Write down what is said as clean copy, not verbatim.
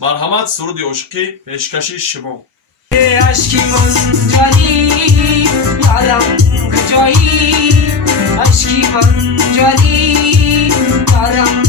مرحمت سرودی عشقی پیشکشی شما. اشکی منجلی یارم کجایی اشکی منجلی یارم